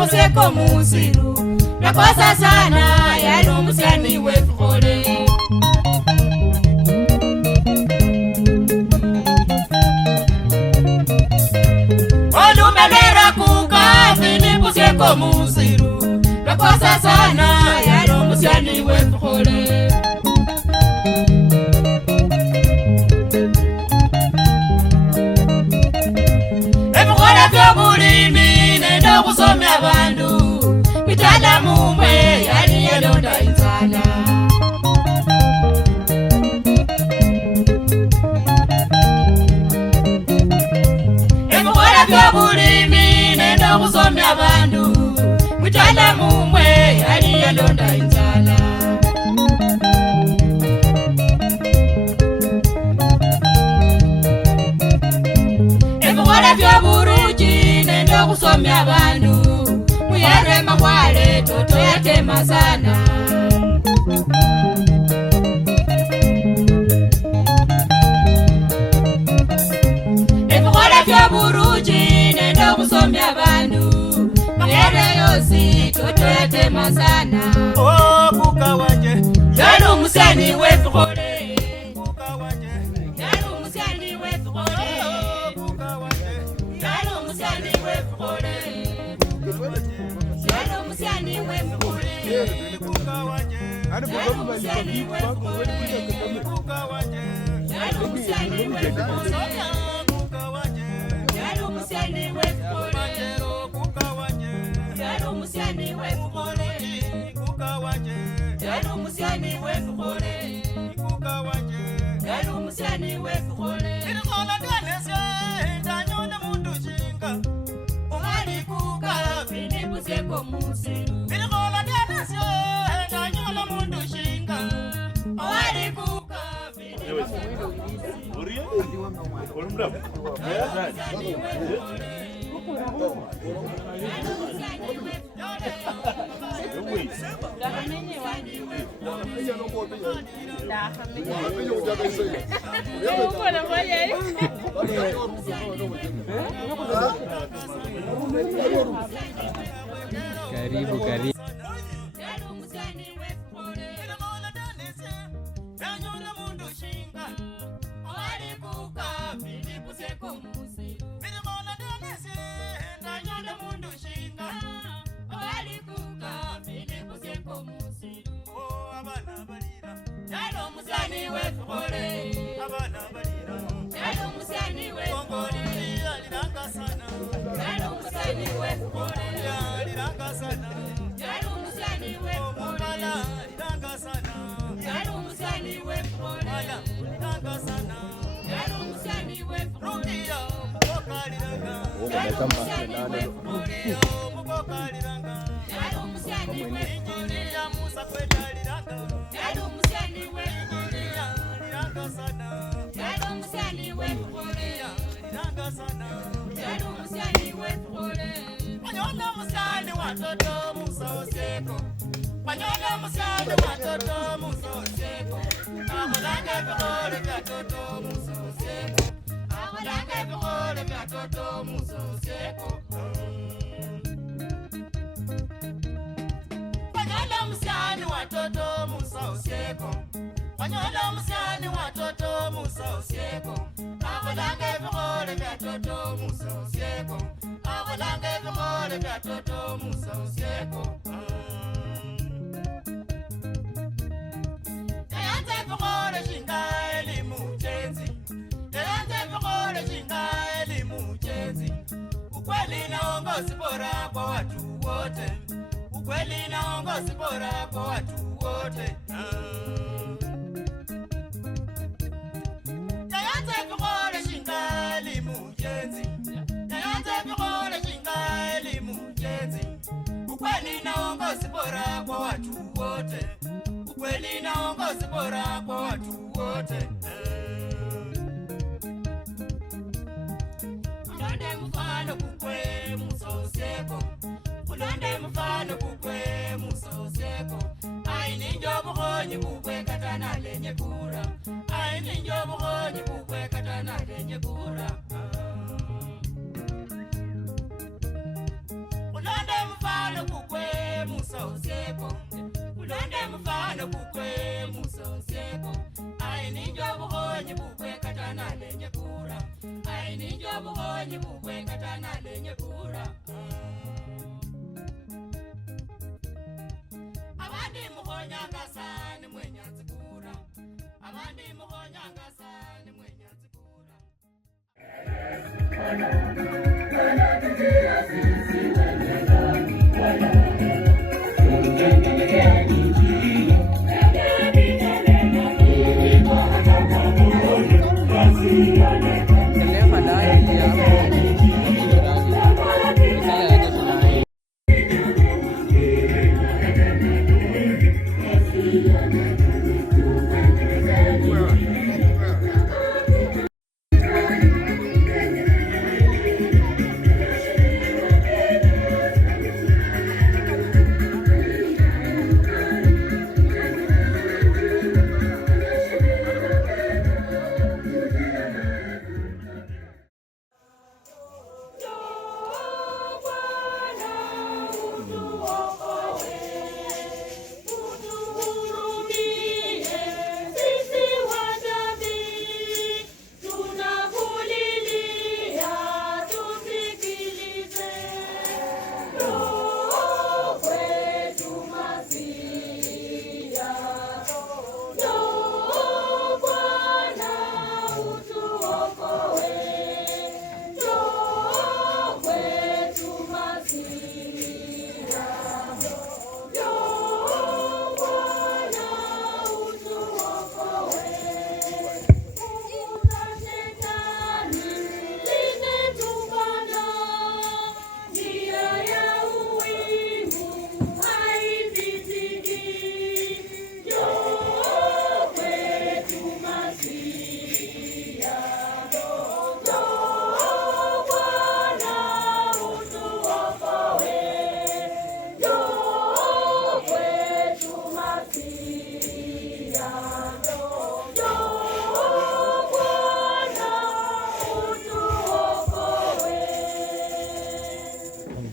Puseko musiru nakosa sana yalo musiani wefukole Olumelera kuka Fili Puseko musiru nakosa sana yalo musiani wefukole Efukole vyo bulimi nenda kusomya bandu Mitala mumwe yali yalonda inzala Efukole vyo bulimi nenda kusomya bandu Mitala mumwe yali yalonda inzala Efukole vyo buruji nenda kusomya bandu Muyare makwale toto yatema sana Efukole vyo buruji nenda kusomya bandu Muyare yosi toto yatema sana Oh kuka wanje Yalo musani wefukole kuka wanje Yalo musani wefukole kuka wanje Yalo musani wefukole Yalo musiani wefukole kuka wanje Yalo musiani wefukole kuka wanje Yalo musiani wefukole kuka wanje Yalo musiani wefukole Majero kuka wanje Yalo musiani wefukole kuka wanje Yalo musiani wefukole kuka wanje Yalo musiani wefukole Ilikola kanese ndanyona mundu shinga Umali kuka Fili Puseko musiru Ilikola kanese ndanyona mundu shinga Umali kuka Fili Karibu karibu Yalo musiani wefukole Ilikola kanese ndanyona mundu shinga Umali kuka Fili Puseko musiru Ilikola kanese ndanyona mundu shinga Umali kuka Fili Puseko musiru Oh abana balira Yalo musiani wefukole abana balira Yalo musiani wefukole aliranga sana Yalo musiani wefukole aliranga sana Yalo musiani wefukole mala aliranga sana Yalo musiani wefukole mala aliranga sana Yalo musiani wefukole rukia mukoka aliranga Yalo musiani wefukole mukoka aliranga Yalo musiani wefukole ya musa kwenda aliranga Yalo musiani wefukole aliranga sana Yalo musiani wefukole aliranga sana Yalo musiani wefukole Panyola musani watoto musa oseko Panyola musani watoto musa oseko Amalanga vikole vya toto musa oseko Amalanga vikole vya toto musa oseko Panyola musani watoto musa oseko Panyola musani watoto musa oseko Amalanga vikole vya toto musa oseko Amalanga vikole vya toto musa oseko Eyanze vikole shinga elimu chenzi Eyanze vikole shinga elimu chenzi Ukweli na uongozi bora kwa watu wote Ukweli na uongozi bora kwa watu wote Eyanze vikole shinga elimu chenzi Eyanze vikole shinga elimu chenzi Ukweli na uongozi bora kwa watu wote Ukweli na uongozi bora kwa watu wote Ulonde mfano kukwe musoseko Ulonde mfano kukwe musoseko Aini njobu konyi kukwe katana lenye kura Aini njobu konyi kukwe katana lenye kura Ulonde mfano lenye kura. Aini njobu konyi bukwe katana lenye kura. Abandi muhonyanga sani mwenyanzi kura. Abandi muhonyanga sani mwenyanzi kura.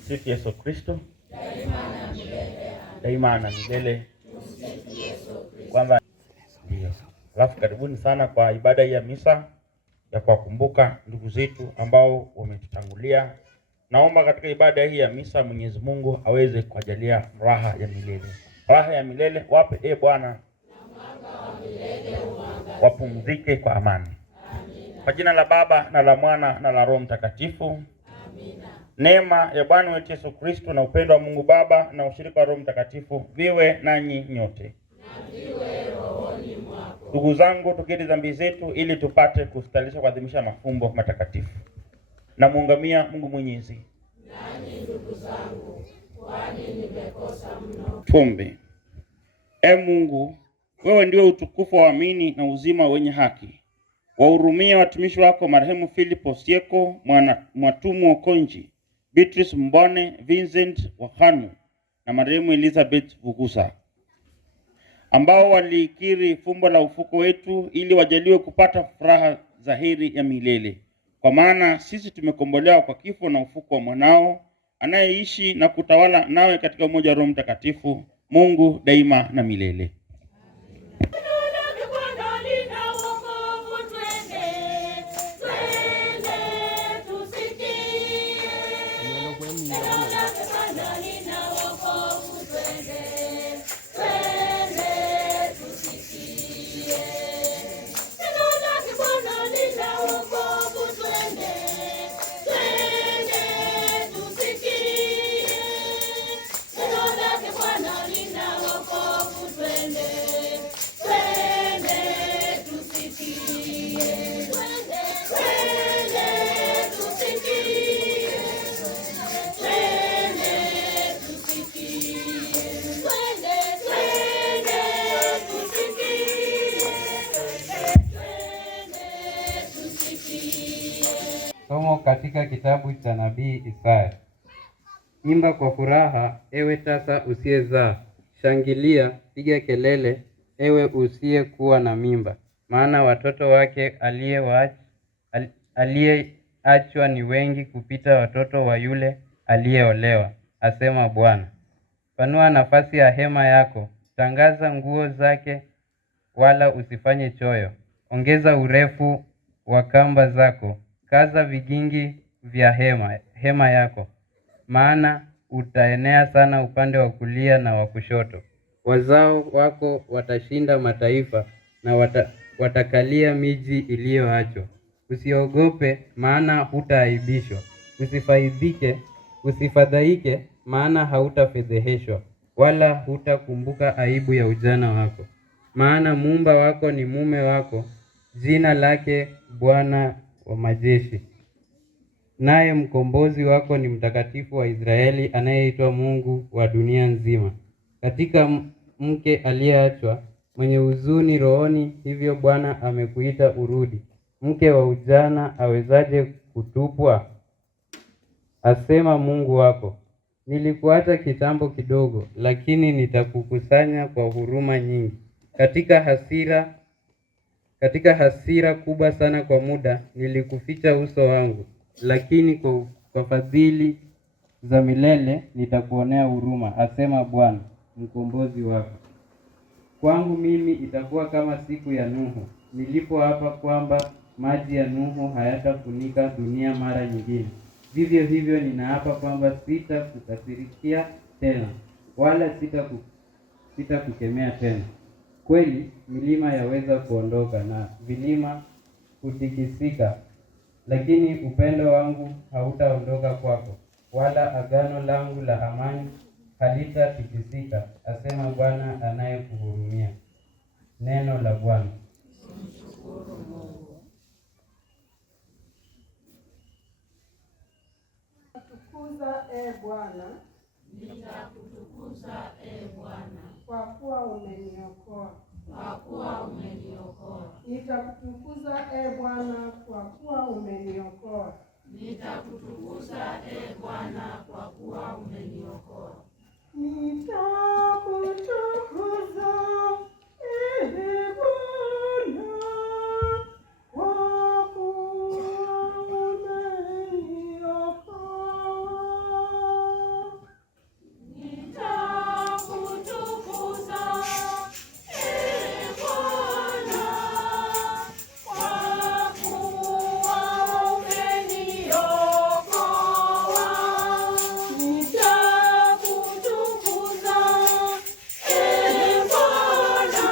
Tumsifu Yesu Kristo. Daima na milele. Kwamba ndio. Alafu karibuni sana kwa ibada hii ya misa ya kuwakumbuka ndugu zetu ambao wametutangulia. Naomba katika ibada hii ya misa Mwenyezi Mungu aweze kuwajalia furaha ya milele. Furaha ya milele wape Bwana. Wapumzike kwa amani. Amina. Kwa jina la Baba na la Mwana na la Roho Mtakatifu. Amina. Neema ya Bwana wetu Yesu Kristo na upendo wa Mungu Baba na ushirika wa Roho Mtakatifu viwe nanyi nyote. Na viwe rohoni mwako. Ndugu zangu, tukiri dhambi zetu ili tupate kustalisha kuadhimisha mafumbo matakatifu. Na muungamia Mungu Mwenyezi. Nanyi ndugu zangu, kwani nimekosa mno. Tuombe. Mungu, wewe ndio utukufu wa waamini na uzima wenye haki. Wahurumie watumishi wako marehemu Philip Osieko, Mwatumu Okonji, Beatrice Mbone, Vincent Wahanu na marehemu Elizabeth Vugusa, ambao walikiri fumbo la ufuko wetu ili wajaliwe kupata furaha dhahiri ya milele. Kwa maana sisi tumekombolewa kwa kifo na ufuko wa mwanao anayeishi na kutawala nawe katika umoja wa Roho Mtakatifu, Mungu daima na milele. Somo katika kitabu cha nabii Isaya. Imba kwa furaha, ewe tasa usiyezaa. Shangilia, piga kelele, ewe usiyekuwa na mimba. Maana watoto wake aliyeachwa ni wengi kupita watoto wa yule aliyeolewa, asema Bwana. Panua nafasi ya hema yako, tangaza nguo zake, wala usifanye choyo. Ongeza urefu wa kamba zako, kaza vigingi vya hema yako, maana utaenea sana upande wa kulia na wa kushoto. Wazao wako watashinda mataifa na watakalia miji iliyoachwa. Usiogope, maana hutaaibishwa. Usifadhaike, maana hautafedheheshwa, wala hutakumbuka aibu ya ujana wako. Maana muumba wako ni mume wako, jina lake Bwana wa majeshi. Naye mkombozi wako ni Mtakatifu wa Israeli, anayeitwa Mungu wa dunia nzima. Katika mke aliyeachwa, mwenye huzuni rohoni, hivyo Bwana amekuita urudi. Mke wa ujana awezaje kutupwa? Asema Mungu wako. Nilikuacha kitambo kidogo, lakini nitakukusanya kwa huruma nyingi. Katika hasira kubwa sana kwa muda, nilikuficha uso wangu, lakini kwa fadhili za milele nitakuonea huruma, asema Bwana, mkombozi wako. Kwangu mimi itakuwa kama siku ya Nuhu, nilipoapa kwamba maji ya Nuhu hayatafunika dunia mara nyingine. Vivyo hivyo ninaapa kwamba sitakukasirikia tena, wala sitakukemea tena. Kweli milima yaweza kuondoka na vilima kutikisika, lakini upendo wangu hautaondoka kwako, wala agano langu la amani halitatikisika, asema Bwana anayekuhurumia. Neno la Bwana. Nitakutukuza e Bwana, kwa kuwa umeniokoa. Nitakutukuza e Bwana, kwa kuwa umeniokoa. Nitakutukuza e Bwana, kwa kuwa umeniokoa. Nitakutukuza e Bwana, kwa kuwa umeniokoa. Nitakutukuza e Bwana, kwa kuwa umeniokoa. Nitakutukuza e Bwana,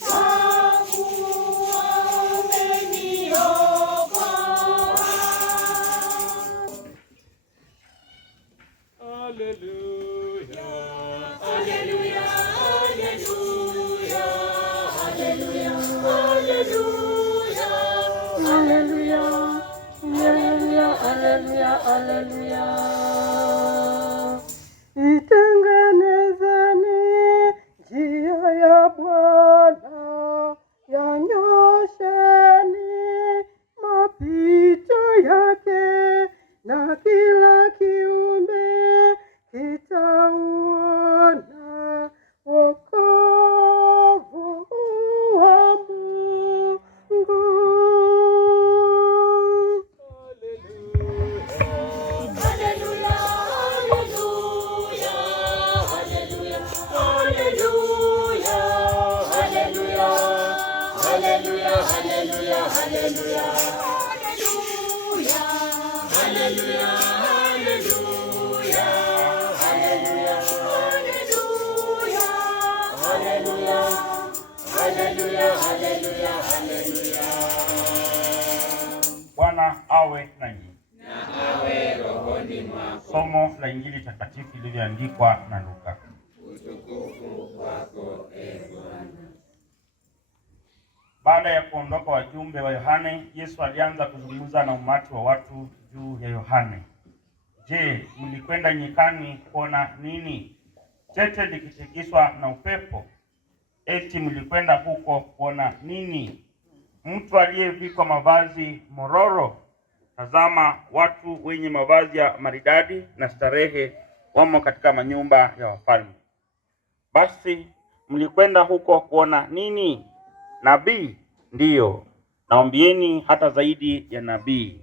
kwa kuwa umeniokoa. Hallelujah. Hallelujah, hallelujah, hallelujah, hallelujah, hallelujah, hallelujah, hallelujah. Itengenezeni njia ya Bwana, yanyosheni mapito yake, na kila kiumbe kitauona wokovu wa Mungu. Hallelujah, hallelujah, hallelujah, hallelujah, hallelujah, hallelujah, hallelujah, hallelujah, hallelujah, hallelujah, hallelujah, hallelujah, hallelujah, hallelujah. Bwana awe nanyi. Somo la Injili takatifu lilivyoandikwa na Luka. Baada ya kuondoka wajumbe wa Yohane, Yesu alianza kuzungumza na umati wa watu juu ya Yohane. Je, mlikwenda nyikani kuona nini? Tete likitikiswa na upepo? Eti mlikwenda huko kuona nini? Mtu aliyevikwa mavazi mororo? Tazama, watu wenye mavazi ya maridadi na starehe wamo katika manyumba ya wafalme. Basi mlikwenda huko kuona nini? Nabii? Ndiyo, naambieni hata zaidi ya nabii.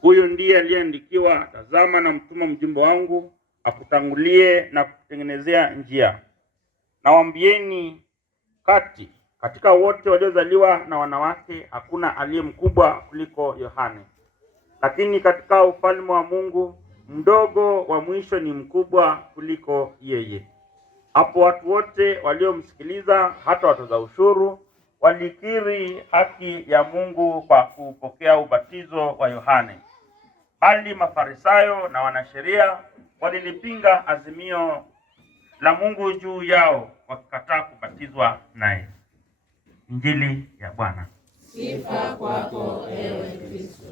Huyu ndiye aliyeandikiwa, tazama na mtuma mjumbe wangu akutangulie na kutengenezea njia. Nawaambieni, Katika wote waliozaliwa na wanawake hakuna aliye mkubwa kuliko Yohane, lakini katika ufalme wa Mungu mdogo wa mwisho ni mkubwa kuliko yeye. Hapo watu wote waliomsikiliza, hata watoza ushuru, walikiri haki ya Mungu kwa kupokea ubatizo wa Yohane. Bali Mafarisayo na wanasheria walilipinga azimio la Mungu juu yao, wakikataa kubatizwa naye. Injili ya Bwana. Sifa kwako ewe Kristo.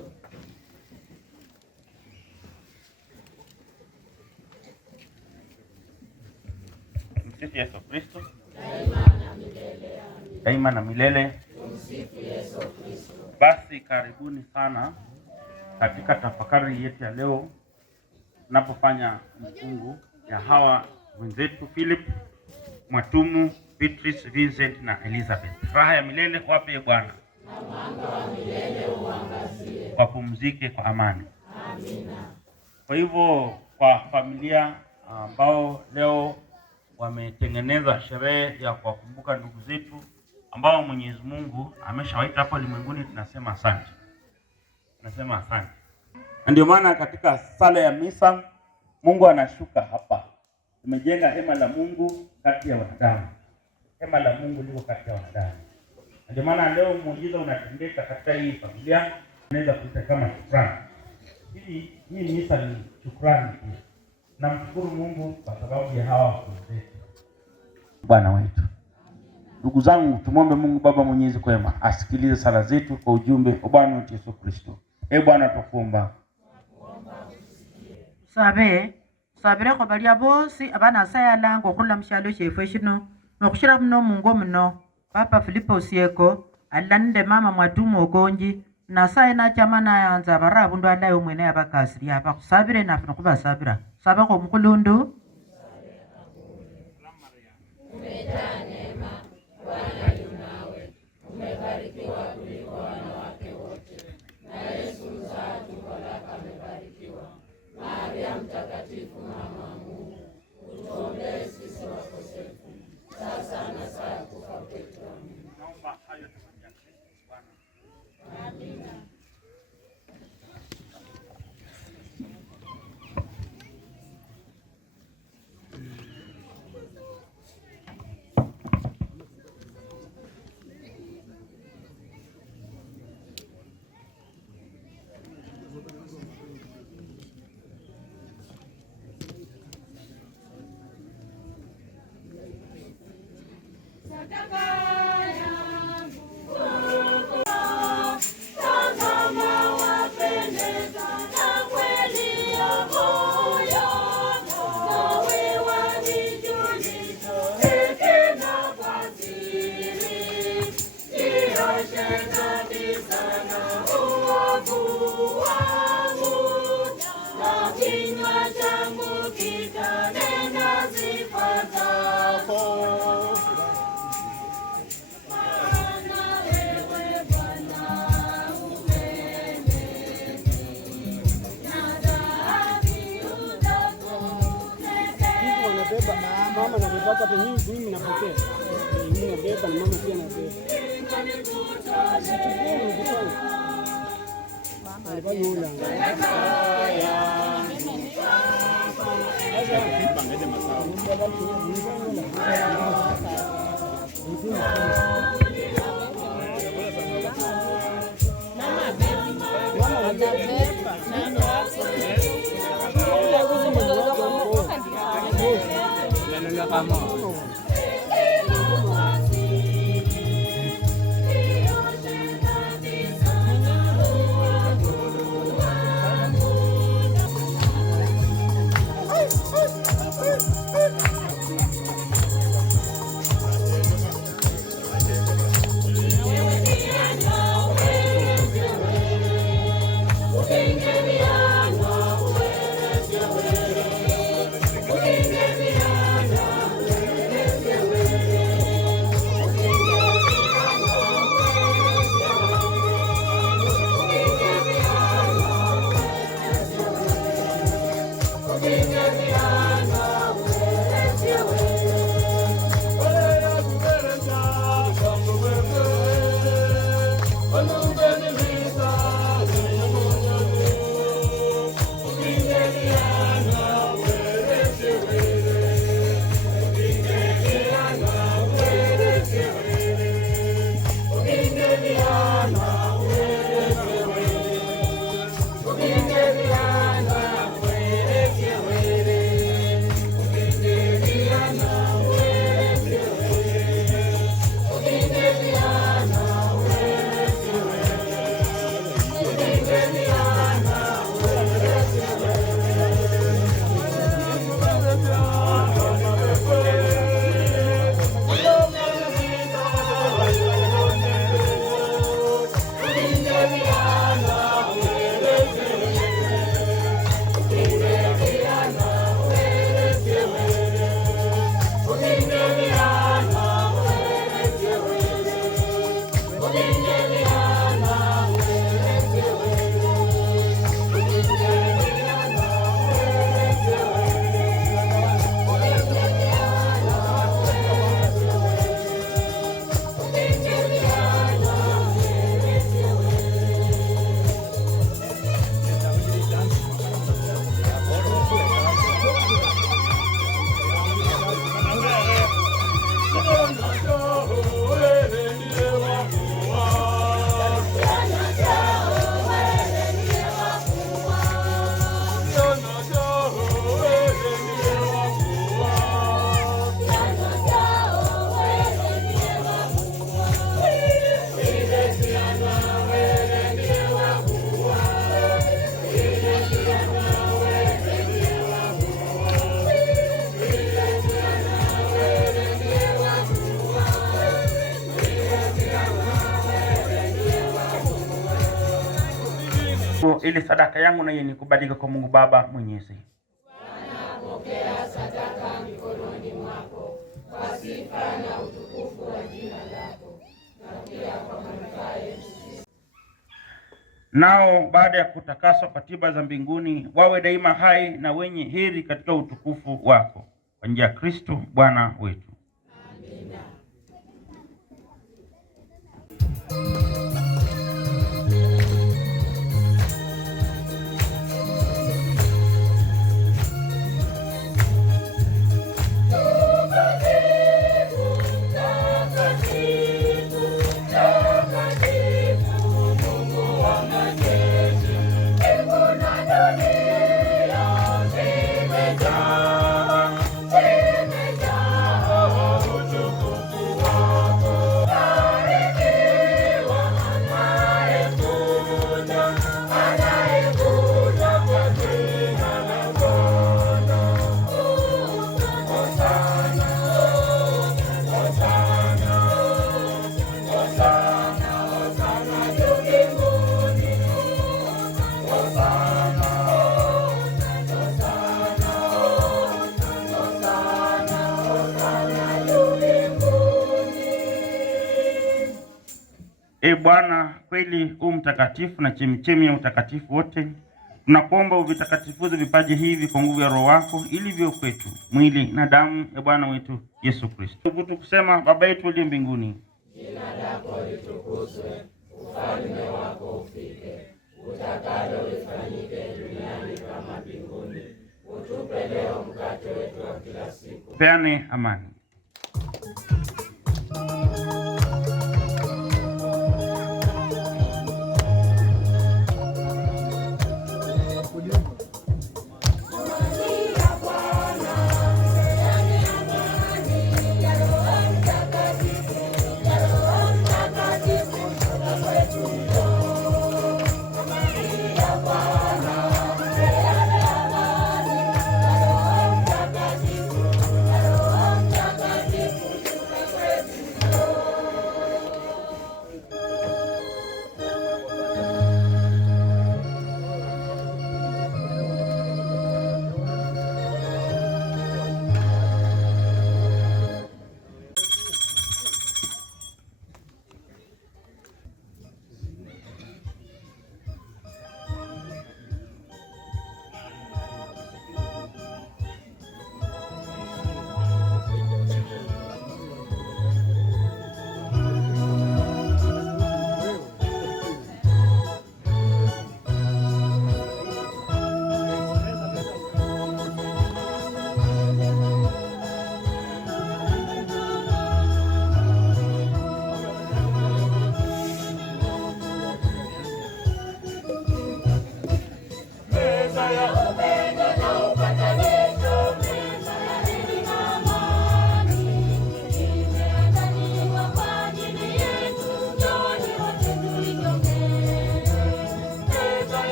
Msifu Yesu Kristo. Daima na milele. Msifu Yesu Kristo. Basi karibuni sana katika tafakari yetu ya leo, tunapofanya mfungu ya hawa wenzetu Philip, Mwatumu, Beatrice, Vincent na Elizabeth. Raha ya milele wape Bwana, na mwanga wa milele uangazie. Wapumzike kwa amani. Amina. Kwa hivyo kwa familia ambao leo wametengeneza sherehe ya kuwakumbuka ndugu zetu ambao Mwenyezi Mungu ameshawaita hapa ulimwenguni, tunasema asante. Tunasema asante. Ndio maana katika sala ya misa Mungu anashuka hapa. Tumejenga hema la Mungu kati ya wanadamu. Hema la Mungu liko kati ya wanadamu. Ndio maana leo muujiza unatendeka katika hii familia, tunaweza kuita kama shukrani. Hii misa ni shukrani pia. Namshukuru Mungu kwa sababu ya hawa wenzetu. Bwana wetu. Ndugu zangu, tumwombe Mungu Baba Mwenyezi kwema asikilize sala zetu kwa ujumbe wa Bwana wetu Yesu Kristo. Bwana tukuomba. Sabire ko balia bosi abana sayala ngo khula mshalo chefwe shino nokushira mno mungo mno Papa Filipo Sieko alande mama Mwatumu ogonji na saye na chama na yanza barabu ndo alayo mwene abakasiri aba kusabire na fino kubasabira saba ko mkulundu mama na beba hapa mimi napokea. Mimi nabeba na mama pia nabeba. Sichukue mkutano. Mama alifanya ula. Bangaje masao. Mama anabeba. Kamo. ili sadaka yangu na yenye kubalika kwa Mungu Baba Mwenyezi. Bwana, pokea sadaka mikononi mwako kwa sifa na utukufu wa jina lako na pia kwa manufaa yetu. Nao baada ya kutakaswa kwa tiba za mbinguni wawe daima hai na wenye heri katika utukufu wako, kwa njia ya Kristo Bwana wetu. Amina. Bwana, kweli mtakatifu na chemichemi ya utakatifu wote, tunakuomba uvitakatifuze vipaji hivi kwa nguvu ya Roho wako, ili vyo kwetu mwili na damu ya Bwana wetu Yesu Kristo. Tuvutu kusema: Baba yetu uliye mbinguni, jina lako litukuzwe, ufalme wako ufike, utakalo lifanyike duniani kama mbinguni. Utupe leo mkate wetu wa kila siku. Peane amani.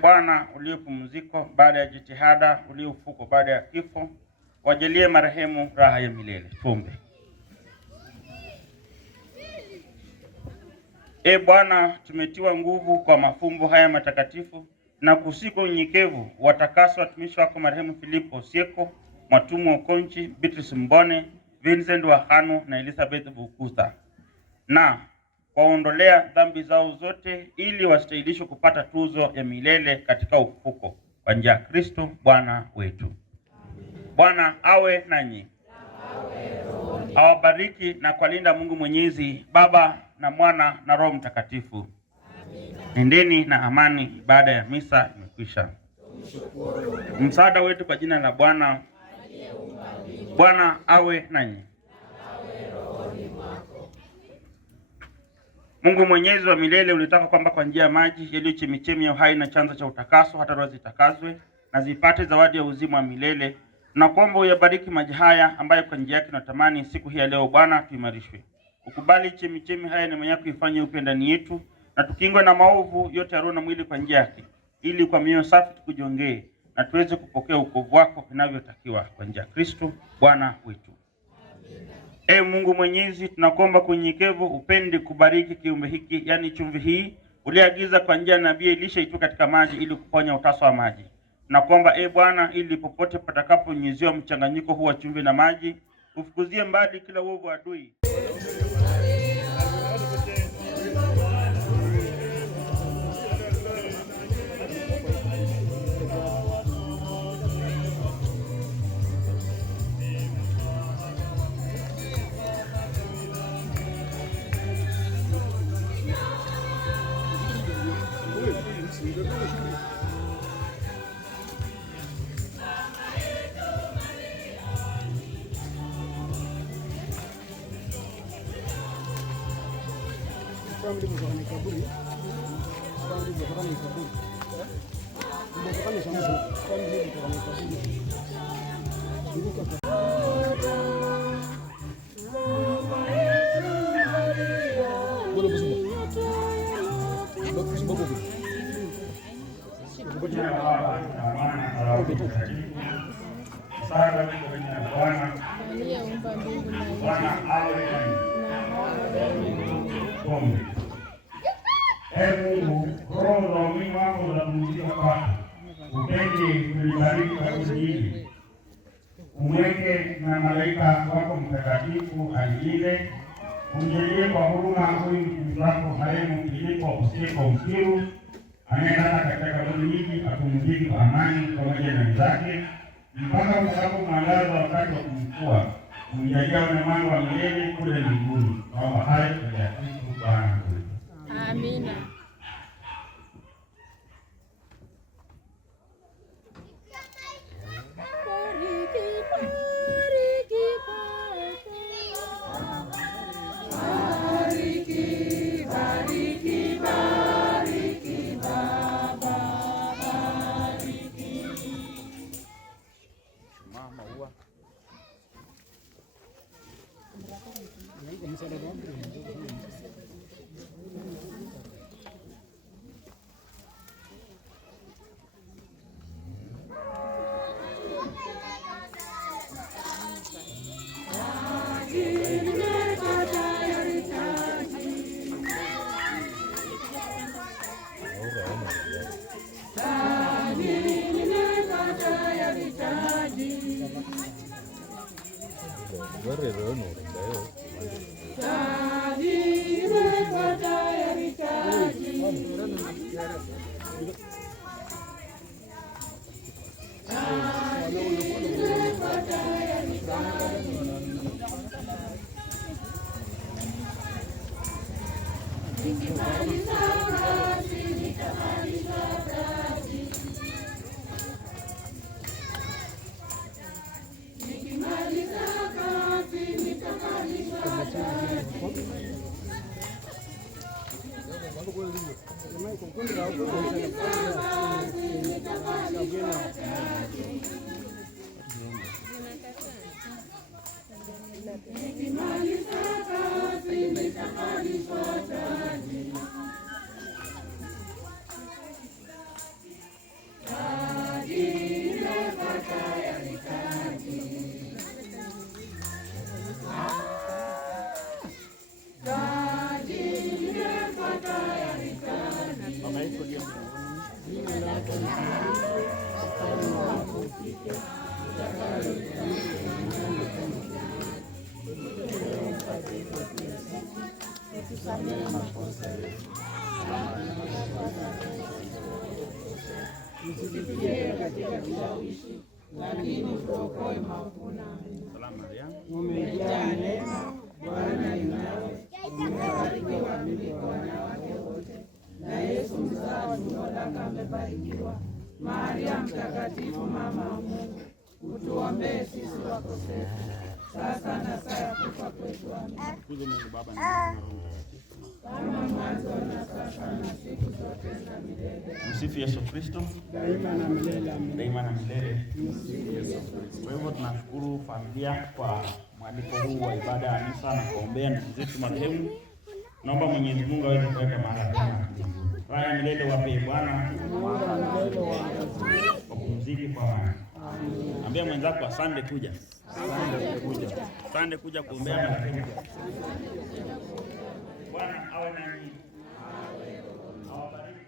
Bwana, uliopumziko baada ya jitihada, uliofuko baada ya kifo, wajalie marehemu raha ya milele. Tuombe. Bwana, tumetiwa nguvu kwa mafumbo haya matakatifu na kusiko unyenyekevu watakaswa watumishi wako marehemu Filipo Sieko, Mwatumu Okonchi, Beatrice Mbone, Vincent Wahanu na Elizabeth Bukutha, na waondolea dhambi zao zote ili wastahilishwe kupata tuzo ya milele katika ufufuko, kwa njia ya Kristo Bwana wetu. Bwana awe nanyi, awabariki na kuwalinda Mungu Mwenyezi, Baba na Mwana na Roho Mtakatifu. Nendeni na amani. Ibada ya misa imekwisha. Msaada wetu kwa jina la Bwana. Bwana awe nanyi. Mungu Mwenyezi wa milele, ulitaka kwamba kwa njia ya maji yaliyo chemichemi ya uhai na chanzo cha utakaso, hata roho zitakazwe na zipate zawadi ya uzima wa milele, Tunakuomba uyabariki maji haya ambayo kwa njia yake tunatamani siku hii ya leo Bwana tuimarishwe. Ukubali chemichemi haya ni mwenye kuifanya upya ndani yetu, na tukingwe na maovu yote ya roho na mwili kwa njia yake, ili kwa mioyo safi tukujongee na tuweze kupokea wokovu wako inavyotakiwa kwa njia ya Kristo Bwana wetu. Ee Mungu Mwenyezi, tunakuomba kwa unyenyekevu upende kubariki kiumbe hiki, yani chumvi hii uliagiza kwa njia ya nabii Elisha itu katika maji ili kuponya utasa wa maji. Tunakuomba ee Bwana, ili popote patakaponyunyiziwa mchanganyiko huu wa chumvi na maji, ufukuzie mbali kila uovu wa adui. Umweke na malaika wako mtakatifu alinde, umjalie kwa huruma huyu mtumishi wako marehemu Filipo Useko Msiru anayelala katika kaburi hili, apumzike kwa amani pamoja na wenzake mpaka utakapomwangaza wakati wa kumfufua. Umjalie ulimwengu wa milele kule mbinguni. Naomba haya kwa njia ya Kristo Bwana wetu. Amina. Lakini tuokoe maovuni. Umejaa neema, Bwana yu nawe, umebarikiwa kuliko wanawake wote, na Yesu mzao wa tumbo lako amebarikiwa. Maria Mtakatifu, mama wa Mungu, utuombee sisi wakosefu, sasa na saa ya kufa kwetu. Amina. Tukuze Mungu Baba na Mwana na Roho Mtakatifu, kama mwanzo na sasa na siku zote na milele. Msifu Yesu Kristo. daima na milele. Amina. Daima na milele. Kwa hivyo tunashukuru familia kwa mwaliko huu wa ibada ya misa na kuombea ndugu zetu marehemu. Naomba Mwenyezi Mungu aweze kuweka mahali pema mbinguni. Raha ya milele wape Bwana, wapumzike kwa amani. Ambia mwenzako asante kuja. Asante kuja kuombea marehemu. Bwana awe nanyi. Awabariki.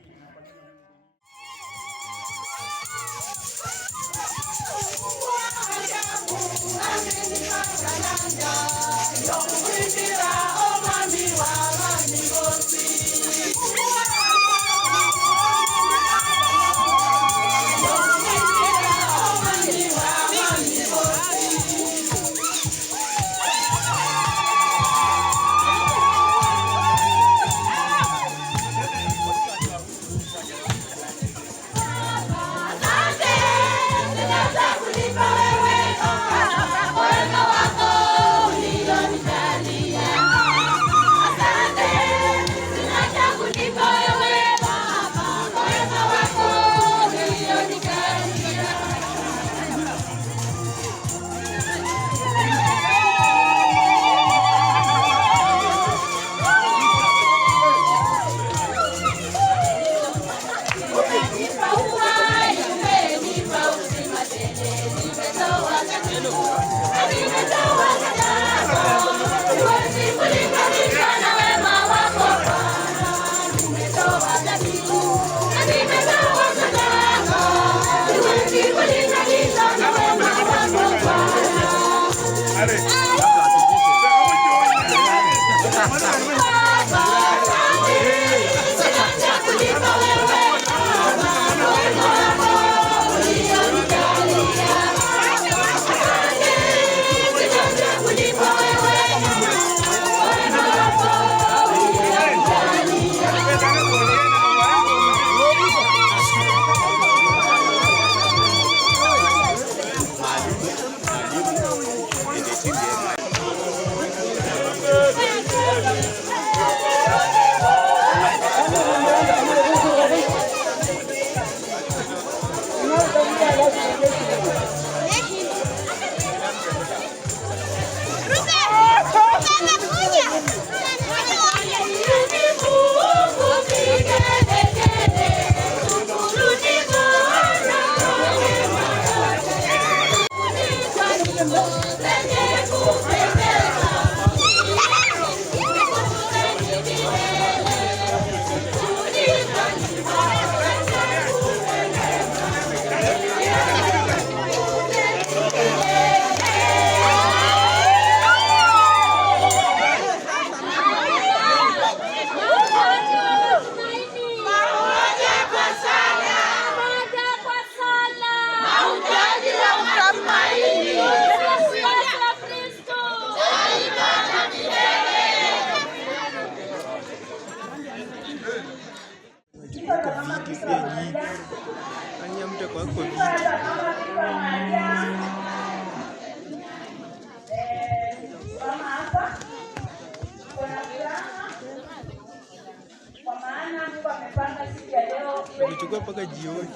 Umechukua mpaka jioni.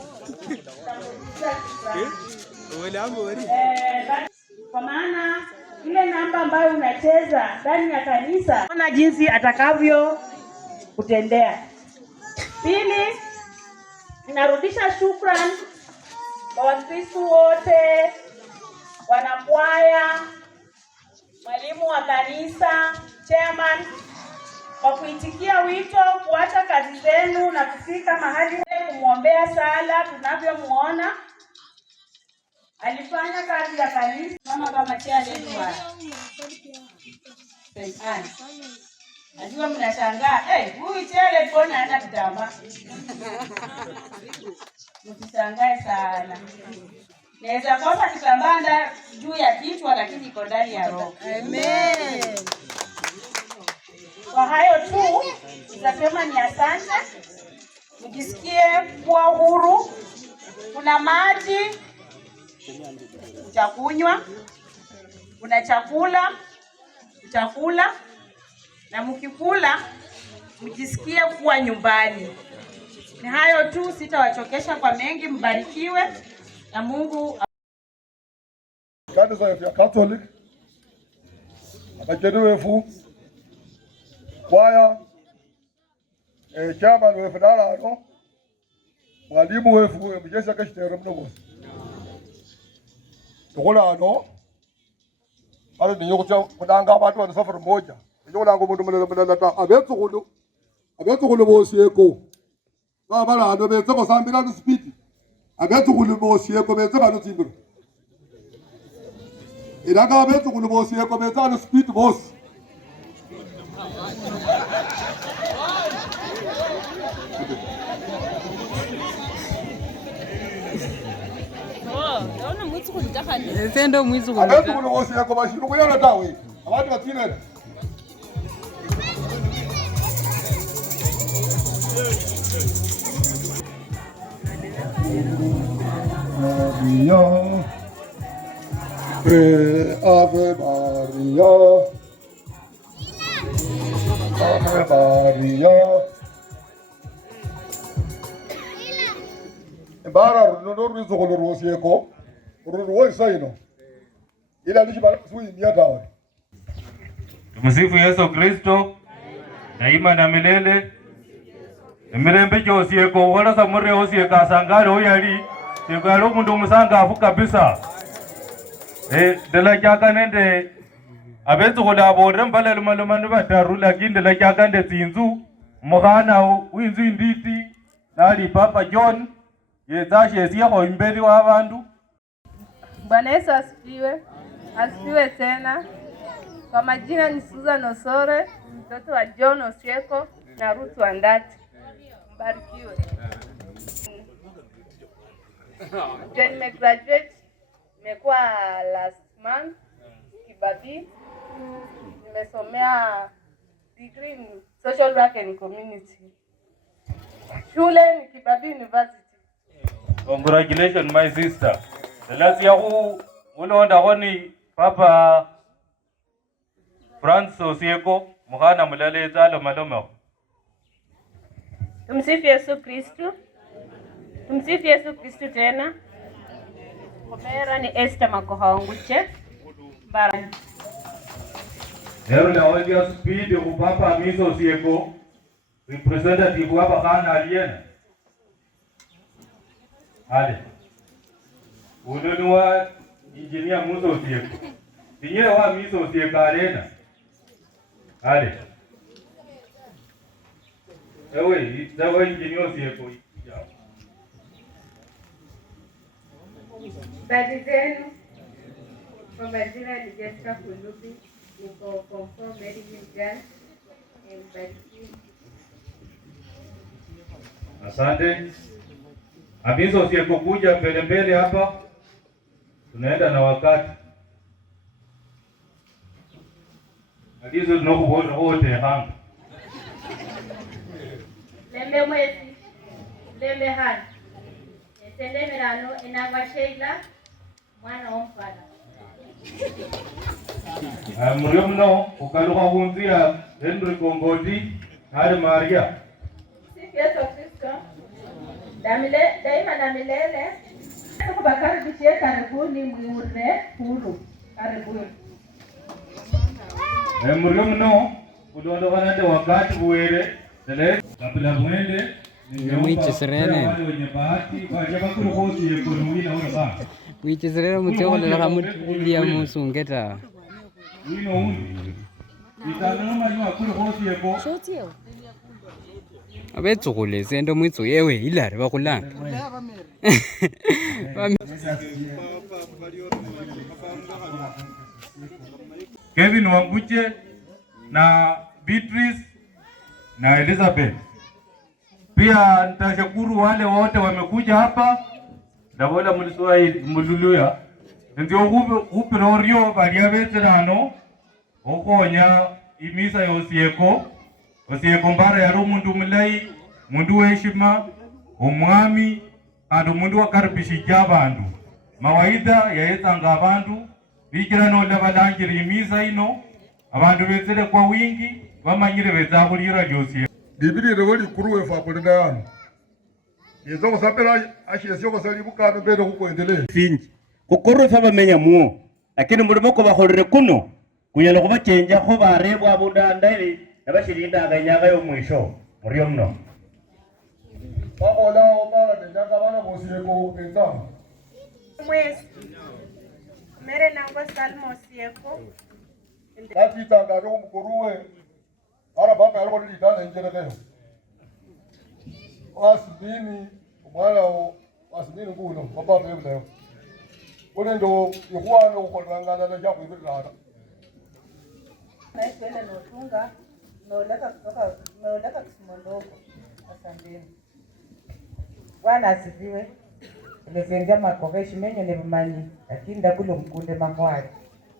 Kwa maana ile namba ambayo unacheza ndani ya kanisa, ona jinsi atakavyo kutendea. Pili, ninarudisha shukrani kwa Wakristo wote, wanakwaya, mwalimu wa kanisa, chairman, kwa kuitikia wito kuacha kazi zenu na kufika mahali kumwombea sala. Tunavyomuona alifanya kazi ya kanisa kama chairman wa najua mnashangaa, huyu chele mbona hana kitambaa? Msishangae sana. Naweza kosa kitambaa juu ya kichwa lakini iko ndani ya roho. Amen. Kwa hayo tu nitasema ni asante. Mjisikie kuwa huru. Kuna maji cha kunywa. kuna chakula, mtakula na mkikula mjisikie kuwa nyumbani. Ni hayo tu, sitawachokesha kwa mengi. Mbarikiwe na Mungu. Kanisa ya Catholic abajeni wefu kwaya chama wefu dalano mwalimu wefu mjesa kashitero mnogo tukolano ale niyo kudanga abantu wa safari moja niyo lango mundu mulala abetsukulu bosiyeko bala ando betseko sambira no speed abetsukulu bosiyeko betseka no timbiro iranga abetsukulu bosiyeko betseka no speed boss Sendo mwizu kwa abetsukulu bosiyeko bashiru kuyana tawe abantu batinela Maria, Ave Maria, Ave Maria. Bara runuru zogolo rosieko, runuru isaino. Ila lishi sui miatawe. Tumsifu Yesu Kristo. Daima na milele. Mirembe josieko wala samure osieka sangalo oyali. Tegalo mundu musanga afu kabisa. Dela jaka nende abetu kola bore mbala lumalumanu bataru lakini dela jaka nde zinzu muhana winzu nditi nali Papa John yezashi esiho imbeli wa bandu. Bwana Yesu asifiwe. Asifiwe tena. Kwa majina ni Susan Osore, mtoto wa John Osieko na Ruth Wandati. Mbarikiwe. Nimegraduate, nimekuwa last month Kibabii. Nimesomea degree in social work and community. Shule ni Kibabii University. Congratulations my sister. Last year unaonda honi Papa Francis Osieko muhana mulale zalo maloma. Tumsifu Yesu Kristo. Tumsifu Yesu Kristo tena. Komera ni Esther Makohaonguche. Bara. Leo na audio speed ku Papa Miso Osieko representative hapa kana aliena. Ale. Ununua engineer Muso Osieko. Dinye wa Miso Osieko arena. Ale. Ewe, dawa engineer Osieko. Baadhi zenu kwa majina ni Jessica Kulubi, niko form 4 medicine girl. Mbarikiwe. Asante. Amizo Osieko kuja mbele hapa. Tunaenda na wakati. Hadizo tunakuona wote hanga. Lembe mwezi, lembe hana. Tende mirano inagwa Sheila mwana ompala. Muriyo mno ukaluka hunzia Henry Kongoti hadi Maria. Sifu Yesu Kristo. Daima na milele. Kubakaribishe karibuni mwiure huru. Karibuni. Muriyo mno udondo kanande wakati buwere tele kapila mwende Mwichi serene. Mwichi serene muteko lela kamuti ya musungeta. Abetsukule sendo mwitsu yewe ilare bakulanga. Kevin Wambuche na Beatrice na Elizabeth. Pia nitashukuru wale wote wamekuja hapa na wala mululuya ndio upirorio balia veterano okonya imisa yosieko mbara ya mundu mulai mundu weshima omwami ando mundu wakaribishija abantu mawaidha yaetanga abantu bikira nola balangira imiza ino abantu bezere kwa wingi bamanyire bezakulira lyosi Biblia rewali kuruwe fa kulindana yezo kusapela ashiyesyo kusali bukano bero kukuendelea sinji kukuruwe fa bamenya muo lakini mulimo ko baholere kuno kunyala kubachenja ko barebwa abundandari nabashirinda aganyaga yo mwisho muriyo mno bakola omala ndenga bana bosiyeko enzama mwezi mere nangwa salmo sieko lapita ngado kumkuruwe ara baba yaloko lidana injerekeyo wasibini umwana wasibini kuno baba yebulayo kunendo ikhwana ukholwangana na jabu ibirara naiswele notunga noleka kisimondoko asambeni Bwana asifiwe. Nimezengia makoveshi menyo nebumanyi lakini ndakulo mkunde makwali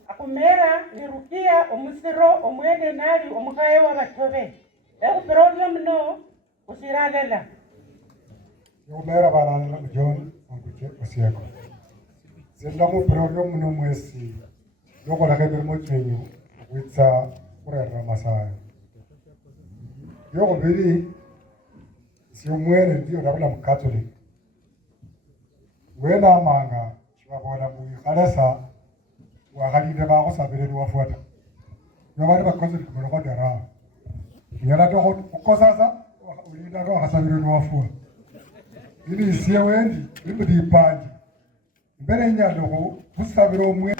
akumera nirukia omusiro omwene nali omukaye w'abatobe ekupirolyo mno usiralela yomera barana John onkuche osiyeko zenda mu pirolyo mno mwesi yokola kebirimo chenyu witsa kurera masayo yokobiri siomwene ndio ndabula mukatolika wena amanga chibabona muyikhalesa wakhalinde bakhusabile niwafuata nobali bakozi likumelo kwadera nyala to ukosasa ulinda ro khasabile niwafua ili isiye wendi limudipanji mbere nyalo khusabile omwe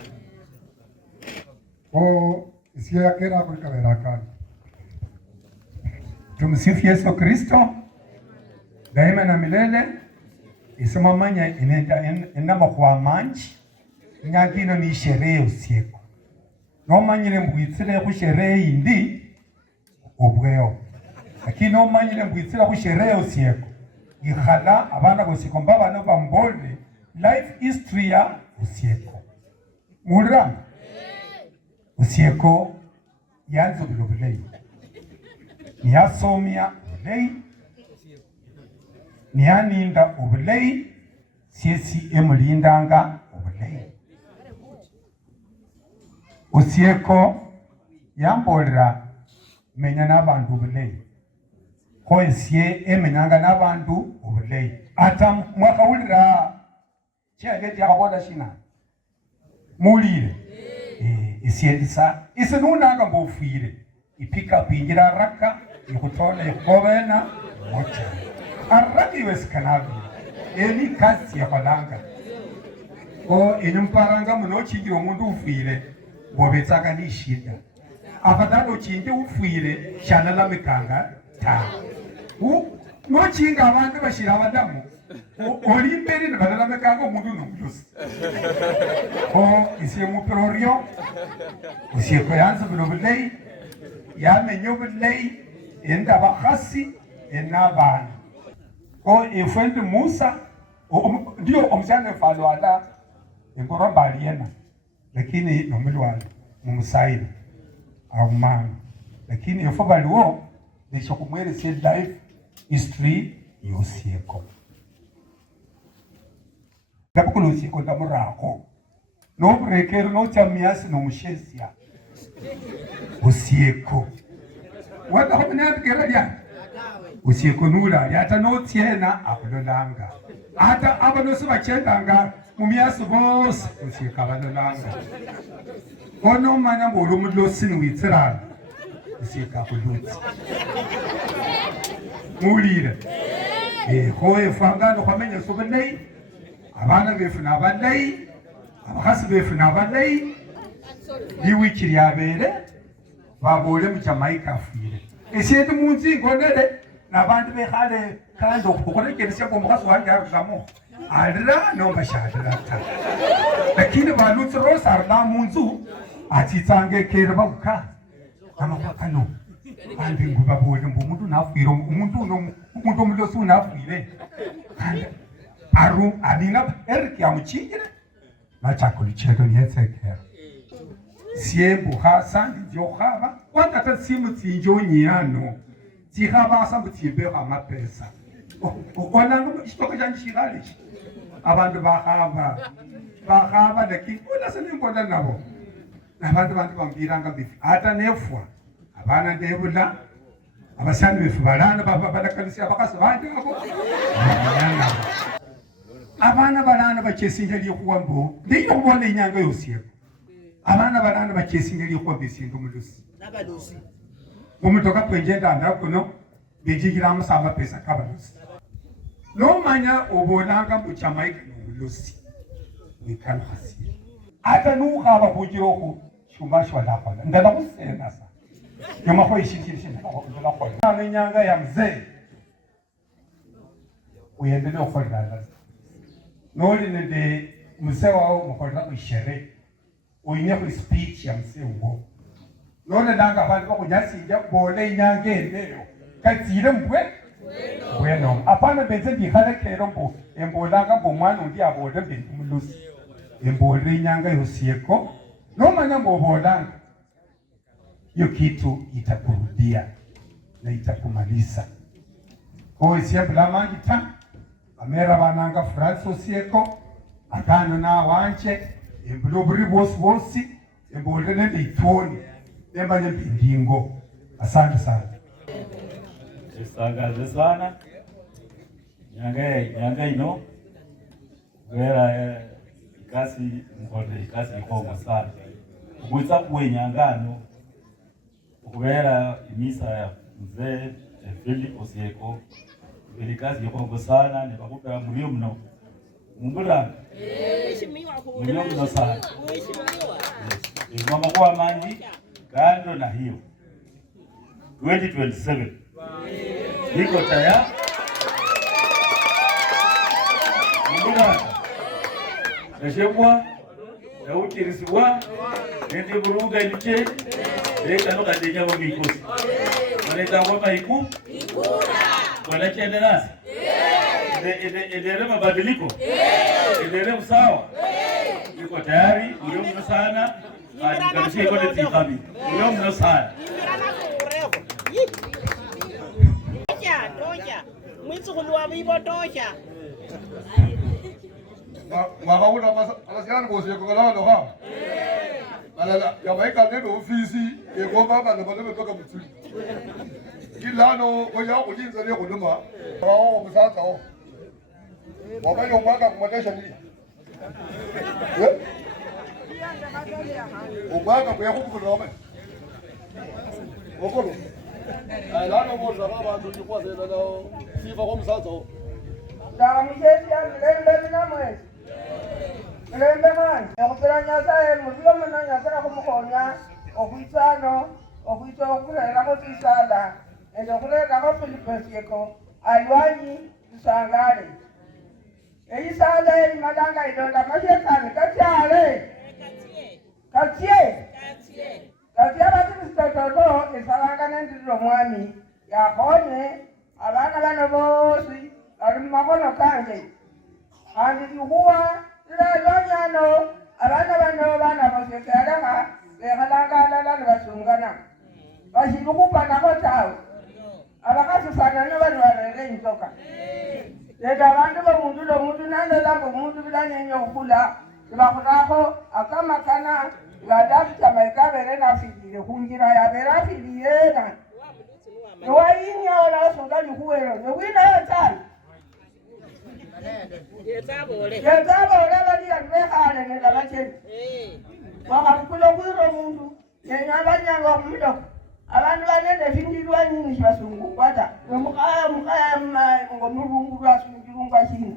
o isiye yakera kulikabela kana. Tumsifu Yesu Kristo daima na milele. Isimamanya inama kwa manchi nyakino ni sherehe usiku nomanyire mbwitsire ku sherehe indi obweo lakini nomanyire mbwitsire ku sherehe usiku ikhala abana bosiko mbabana bambole life history ya usiku mulira usiku yanzo bilobulei niyasomya bulei niyaninda obulei siesi emulindanga obulei usieko yambolera menya n'abantu obulei ko esie emenyanga n'abantu obulei ata mwakawulira kyenge tyakabola shina mulire isielisa isi nunanga mbofwire ipika pingira haraka ikutole ikobena mocha haraka iwesekanavi eni kazi yakolanga ko inimparanga muno chingira omundu ufwire wobetsaka ni shida afadhali uchinge ufwire shalalamikanga ta nochinga abantu bashira abadamu oli imberi nibalalamikanga omundu nomulusi ko isiye muperorio usieko yanzibula obulei yamenya obulei enda bakhasi enabana ko efwendi Musa ndio omusana efalwala enkorobali yena lakini nomulwala mumusaini awumanga lakini efo baliwo leshokumwerese life history yosieko ndabukulo usieko ndamurako noburekero nochamiasi nomushesia usieko wanda hominandikera lyani usieko nula yata notiena akulolanga ata abanosi bachendanga mumiasi bose usieko abalolanga kono mana mbolo mudlosini witsirana usieko akulutsi mulire ho efangano kwamenya sobelei abana befu nabalei abakhasi befu nabalei liwiki lyabere babole mu Jamaica afire esiyeti munzi ngonele nabantu bekhale kandi okukolekeresya komukhasi wanje arusamo alira nomba shalirata lakini balutsi rosa arila munzu atsitsange kere babuka amakwakano kandi ngubabole mbu umuntu nafwire umuntu omulosi unafwire kandi alina Eric yamuchingire machakulicheto niyetsekera siembu hasandi diokhaba watata simu tsinjonyano tikhaba sambu tibeha mapesa onanga shitoko janji shigalishi abantu bakhaba bakhaba nekikula senimbona nabo nabantu bambiranga bifi hata nefwa abana ndebula abasani befu balana balakalisia bakasi banje abo abana balana bachesinja likuwa mbo ndiyo kubona inyanga yosiye abana balana bachesinja likuwa bisindu mulusi nabalusi umutoka kwenjenda ndakuno bijikira amusamba pesa kabalusi no manya obonanga mu Jamaica mulusi wikanhasi ata nukhaba khujiroko shumashwa lapha ndala kusena sa yoma kho ishithishi ndala khona inyanga ya mzee uyendele ukholala noli nende mzee wao mukhola ishere uyine ku speech ya mzee uwo none ndanga abantu bakunyasinja bole inyanga endeyo katsile mbwe bueno apana benze ndikhalekelo mbo embolanga mbo mwana undi abole bintu mulusi embole inyanga yosieko nomanya mbobolanga hiyo kitu itakurudia na itakumaliza kwa siabula mangita amera bananga France osieko akano na wanje embuloburi bosi embole nende itoni embanye mpingingo. Asante sana. Isangaze sana nyanga ino vera ikasi mkonde ikasi ikongo sana kuweza kuwenyangano kubera imisa ya mzee Philip Osieko ilikazi ikongo sana ni bakupera mulio mno mumbura mulio mno sana mama kwa manji kando na hiyo 2027 niko tayari mumbura nashekwa na utirisiwa nende buruga iliche leka no kadenya wa mikosi waneta ngoma ikura wanachende nasi endele mabadiliko endele usawa niko tayari ulio mno sana ajikalishie kote tikabi ulio mno sana toja mwitsukulu wa bibo toja Wakauna alasiana Osieko kala loha. Alala Jamaica ndio ofisi eko baba na bado toka mtuli. Kilano kwa kujinza leo kuduma. Wao msasa wao. Wabayo mwaka kumotesha nini? Umwaka kwa huko kwa wame. Okolo. Alano moza baba ndio kwa zela leo. Sifa kwa msasa wao. Dawa mjesi ya mlembe na mwezi. Mlembe mani. Yakutira nyasaye muzio mna nyasaye kumukonya. Okuitano. Okuito okulera kotisala. Ende okulera ko Philip Osieko. Alwanyi tusangale. Eisala imadanga idonda mashekani katyale. Katie. Katie bati mstoto isalanga nendiro mwami. Yakone abana bano bosi makono kanje andi huwa ila nyano abana bano bana basekeraga lehalanga la basungana bashibukupa na kotao abakasifana ne bano barere intoka leta abantu bomundu nande lambo mundu bilanyenyo kula bakutako akama kana ngadabu Jamaica bere na fidile kunjira ya bera fidile na noyinya wala sungani kuwero nowina yatani Yetabole bali yanbehale nedalache. Wakakulo kwiro mundu. Yenyabanya ngomudo. Abantu banende findilwa nyingi basungu kwata. Mukaya ngomurungu lwasunjirunga china.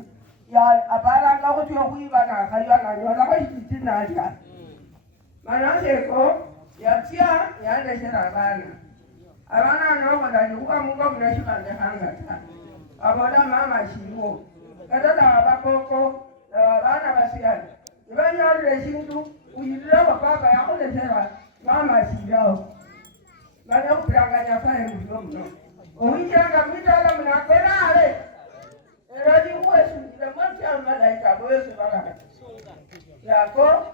Ya abara ngakoti okuiba na kaliwa na nyola ko itina aja. Manaseko yatia yande shera bana. Abana no badani kwa mungu mnashikande hanga. Aboda mama shiwo. Kadala abakoko abana basiyana ibanyalule shintu uyidira baba yakolesera mama sirao bana kupiranganya fae mdomo oyinjanga mitala mnakwelale eradi wesu ndile mwacha malaika boyesu bala yako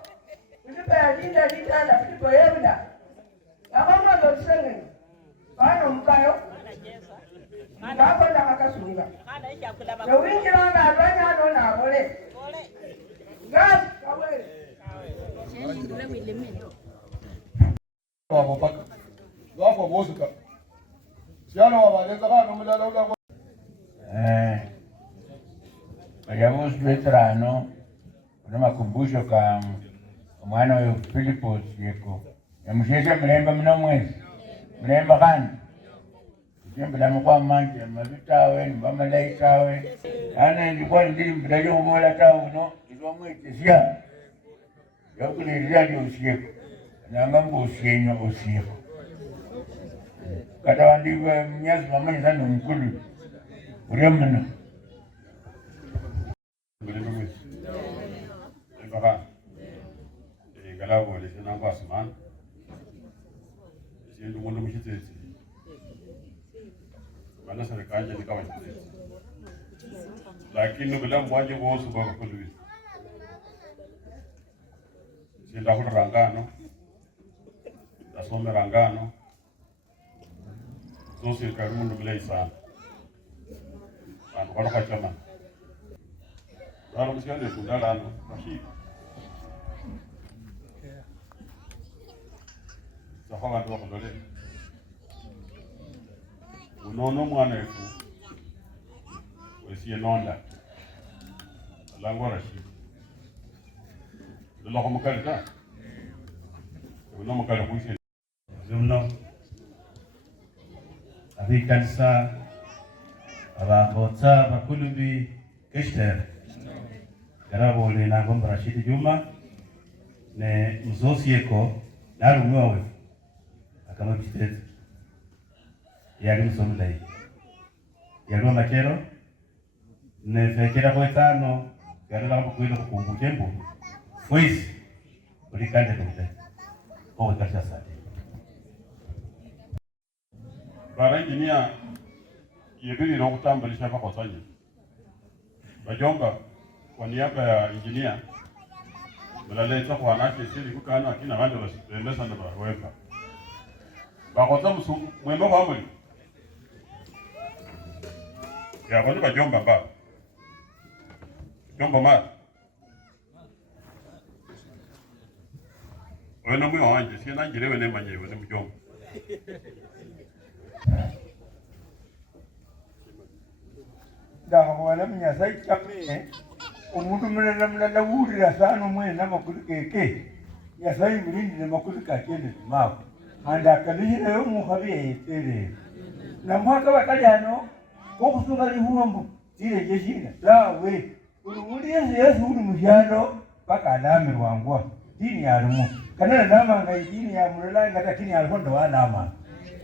ndipe ajinda ditala ndipo yebda yakoma ndo tsenge bana mkayo Baba na makasunga. Na wingi na abanya no na bole. Gas kawe Wabo paka. Wabo bosuka. Siano wabalenza kana mulala ula. Vayamos veterano, kuna makumbusho ka mwana wa Philipos yeko. Yamushesha mlemba mna mwezi. Mlemba kana. Jembe la mkwa manje mabitawe mbamalaitawe. Ana ndikwa ndili mbidayo kubola tawo no. Ndwa mwezi sia. Yakuni radio usieko. Nangamba usienyo usieko. Kata wandiwe mnyazi mamani sana mkulu. Uremna. Galawo le sina kwa asman. Sindu mundu mshitezi. Bana serikali ni kama hivi. Lakini bila mwanje wosu kwa kulwi. Sinda kurangano. Dasome rangano. Zosi karimundu bila isana. Bana kwa chama. Bana msiende kundala no. Rashid. Sahaba ndo kondole. Unono mwana wetu. Wesie nonda. Lango Rashid. Ndio kwa mkalita. Uno mkala kuishi. Zumno. Abi kanisa abahotsa bakulubi keshter. Garabo le na gomba Rashid Juma ne mzosieko na rumwe kama kitete yali msomlei yali makero ne fekera kwa tano yali la kuenda kukumbuka mbo voice ulikande kumte kwa kasha sasa bara engineer yebiri na kutambulisha kwa kwanza bajomba kwa niaba ya engineer mlaleta kwa nake siri kukana akina wande wasipendeza na baweka bakota musu mwemba kwa mwili ya kwani bajomba ba jomba ma wena mwe wanje sina ngirewe ne manyewe ne mjomba ndaga wala mnyasa ikamye umuntu mulala wurira sana mwena makuru keke yasai mulindi ne makuru kakende mako anda kalihira yo muhabi etere na mwaka bakali hano okusunga lihumbu tire jeshina lawe urumuri yesu uri mushando paka alame rwangwa dini ya rumu kana nama ngai dini ya mulala ngata kini alhondo wanama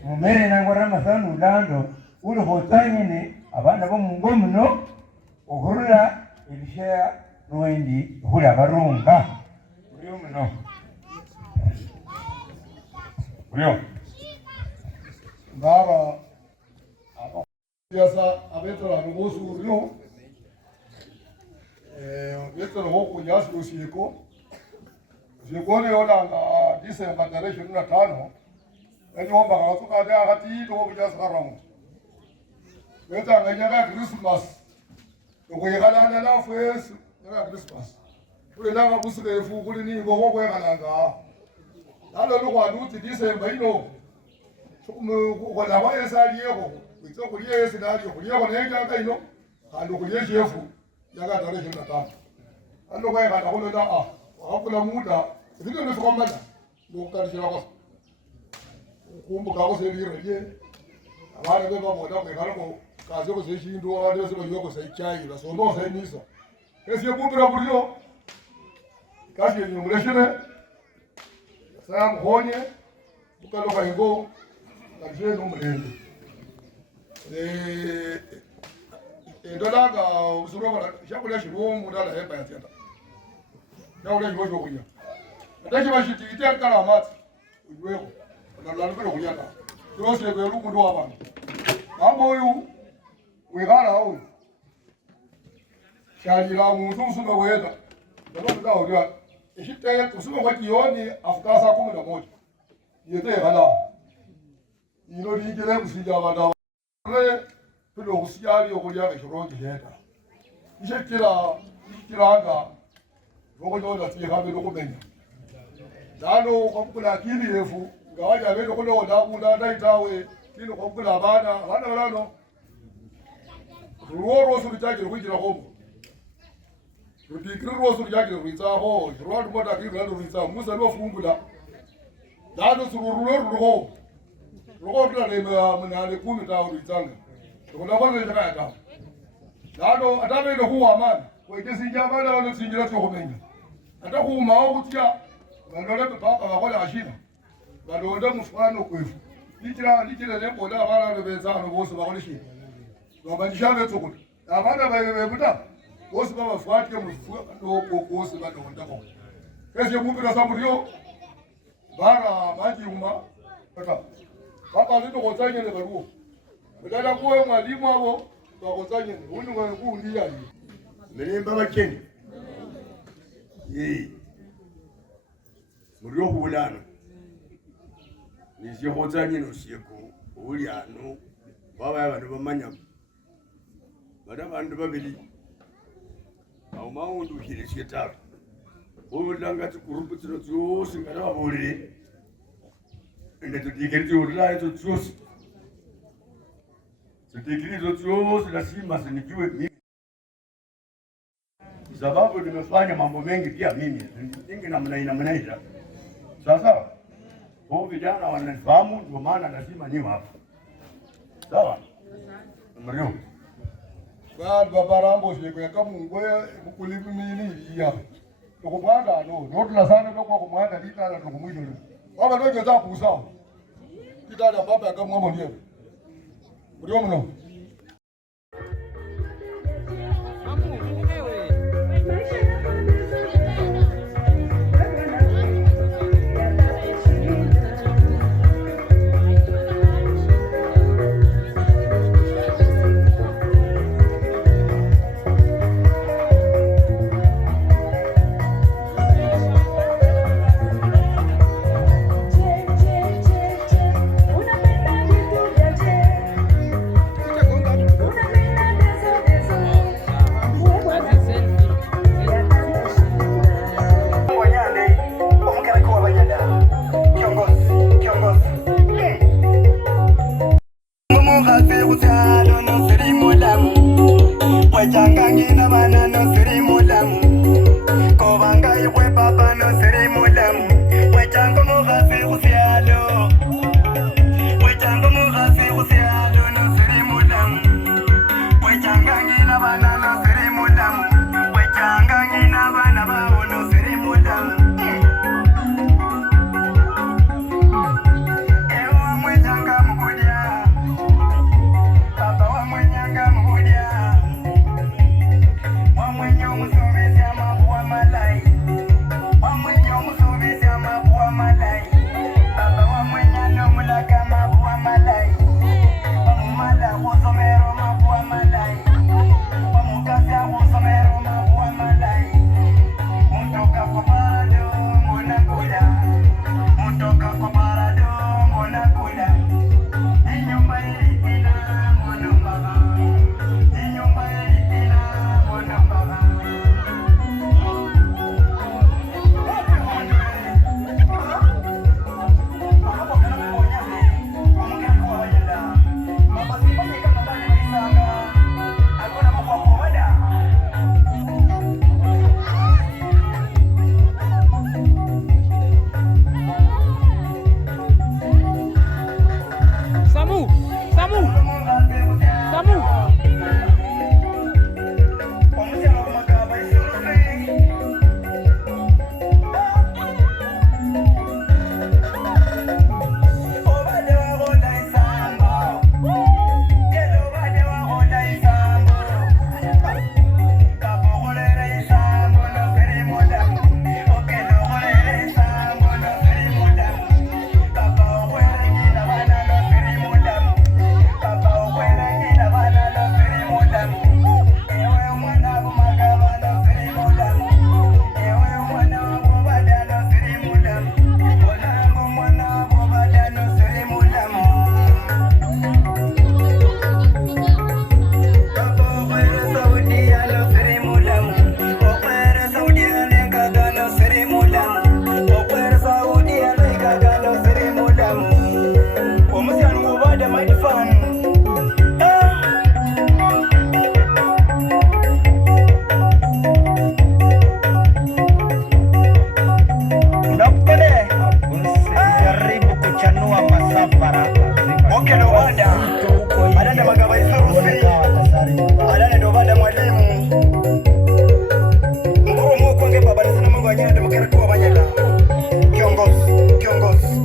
mumere nangora masanu lando uri hotanyene abana bo mungomuno ohurura ibishaya nuendi huri abarunga uriyo muno uriyo ngaba siasa abetora nubusu uriyo betora hoku nyasi usieko usieko ne olanga December 25 enyomba ngatuka de agati do bujasa karamu beta nganyaka Christmas ukuyekala la fwesu ngaka Christmas kule nanga busike fu kule ni ngo kwekalanga nalo lokwaluthi December ino ukona wayesaliyeho witso kuliye yesinali kuliye kona ngaka ino kandu kuliye shefu yaka tare shina ta ando kwekala kulo da wakula muda sivile ndokomanda ndokalishira kwa kumbuka ko selire abana beba moda kwekala ko kazi ko seshindu wale sebo yoko saichai la sondo sainisa esi yekupira bulio kazi ni muleshene sasa mhonye ukaloka ingo kaje no mulende ndolaga usuroba shakula shibombu ndala heba yatenda yaule ngojo kunya ndaje bashiti itia kala mati uweko na lalukiro kunyaka yose ko ruku ndo abantu mambo uyu wegala au shalila muntu usuma weda ndio ndio ndio ishite usuma kwa jioni afika saa 11 yete gala ino ligere kusija abantu re tulo kusiyali okulya keshoronje leta ishekira ikiranga ngokojola tiye habe lokumenya Dano kwakula akili yefu ngawaja bendo kulo ndakunda ndaitawe kino kwakula bana balano ruoro suri chake ruijira homo rudikiri ruoro suri chake ruitsa ho ruoro mota kiri ruitsa musa no fungula dano suru ruoro ruoro kila mnale kumi ta ruitsanga kuna bana ndaka ta dano atabe ndo huwa amani kwa kesi njaba na ndo sinjira to homenga atakuuma okutia bandole papa bakola ashina bandole mufano kwefu litira lembola abana bezano bose bakoleshi babandishabe tsokula abana bayebuta bose babafuatike mufuko bose badonda ko kesi mumpira samuriyo bara majiuma papa lito kotsanye ne baruo badala kuwe mwalimu abo bakotsanye undi ngokuundia yi Mirimba bakeni. Muriyo hulana. Nisiyo hotsanye no sieko. Uli ano. Baba abantu bamanya. Bada bantu babili. Au maundu hile sietara. Ulanga tukurupu tsino tsuosi ngana babulire. Ende tutikeri urla eto tsuosi. Tutikeri tsuosi lazima sinijue mimi. Sababu nimefanya mambo mengi pia mimi. Ningi namna hiyo. Sasa hao vijana wanafahamu ndio maana lazima niwe hapa. Sawa? Mrio. Baba Rambo sheko yakamungwe mukulimu nini ya. Tukupanda no. Notla sana kwa kumwanda litala tukumwisho. Baba ndio ngeza kusawa. Kitala baba yakamwamo ndiye. Mrio mno. Bad fun. Jaribu kuchanua masafara. Oke ndo wada. Adane magaba isurusi. Adane ndo wada mwalimu. Mburu muko nge baba nisina mungu wanyina ndemukere kuwa wanyela. Kiongozi, kiongozi.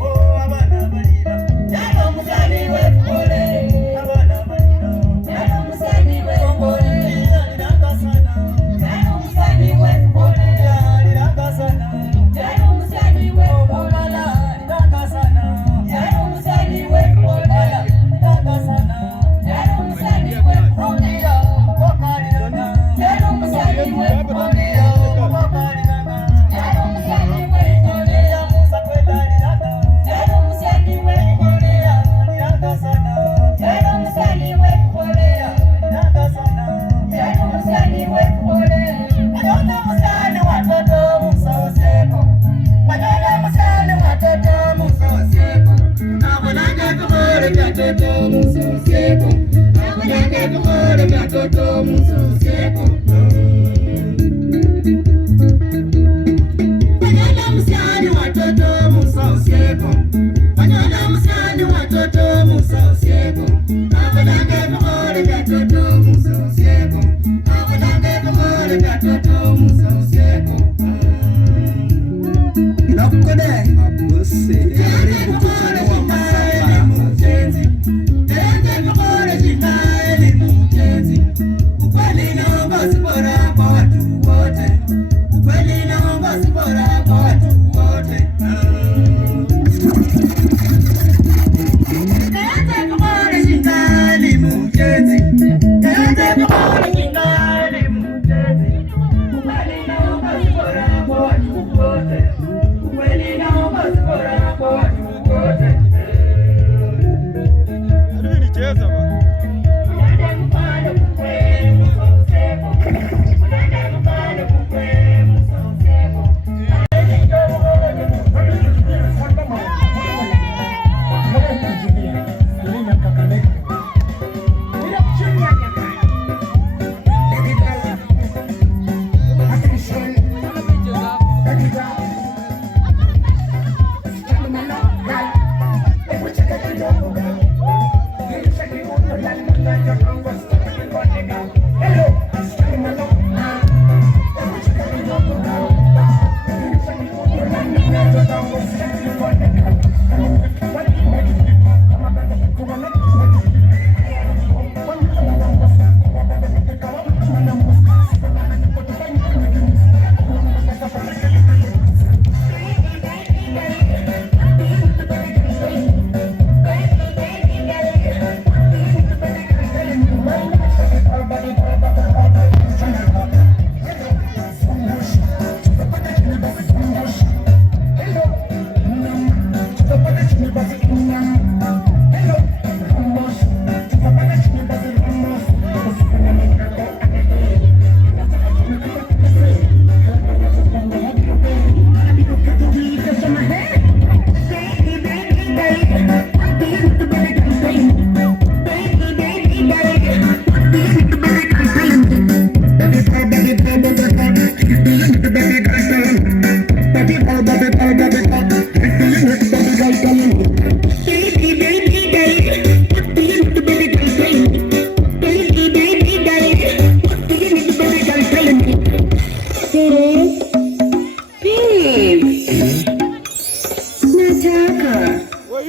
Oh, toto musoseko. Abulange bukole vya toto musoseko. Wanyola musiani watoto musoseko. Wanyola musiani watoto musoseko. Abulange bukole vya toto musoseko. Abulange bukole vya toto musoseko. Nakode abuse karibu kuchana wa masaba mjenzi. Tende bukole jinaeli mjenzi. Ukweli naomba sibora kwa watu wote. Ukweli naomba sibora kwa watu wote. Tende bukole jinaeli mjenzi. Tende bukole jinaeli mjenzi. Ukweli naomba sibora kwa watu wote. Ukweli naomba sibora kwa watu wote. Adui nicheza bwana.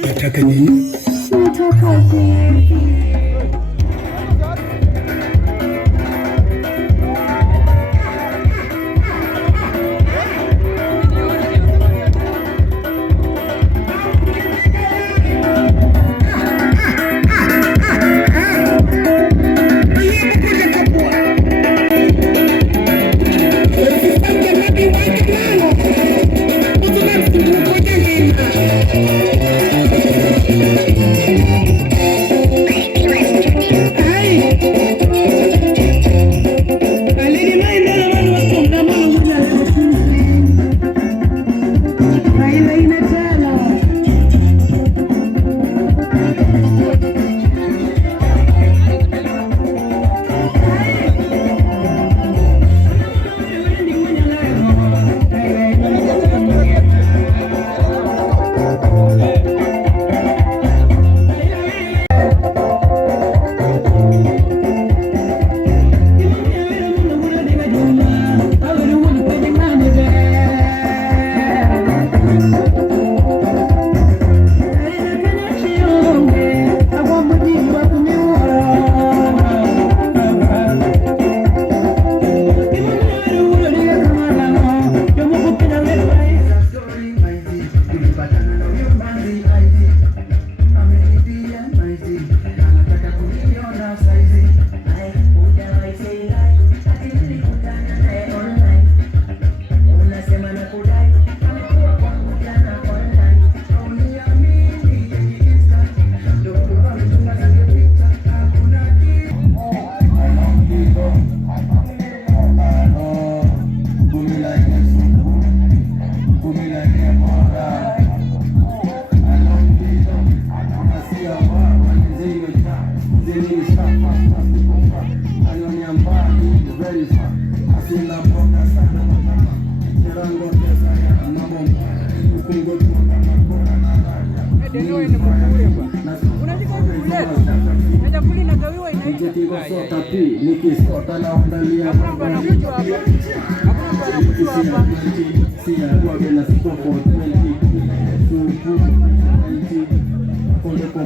Nataka nini? Nataka Zini safa, kufa. Ayoni ambani, very far. Asina boka sana mama. Kirango pesa ya mama. Ukungo tuwa makora na raja. Ndio ni mkule kwa. Unataka kuleta. Nenda kuli na gawiwa inaita. Nikitingo sota pi, nikisota na undalia. Hakuna bwana mtu hapa. Hakuna bwana mtu hapa. Sia kwa bela siko for 20. So 20. Kole kwa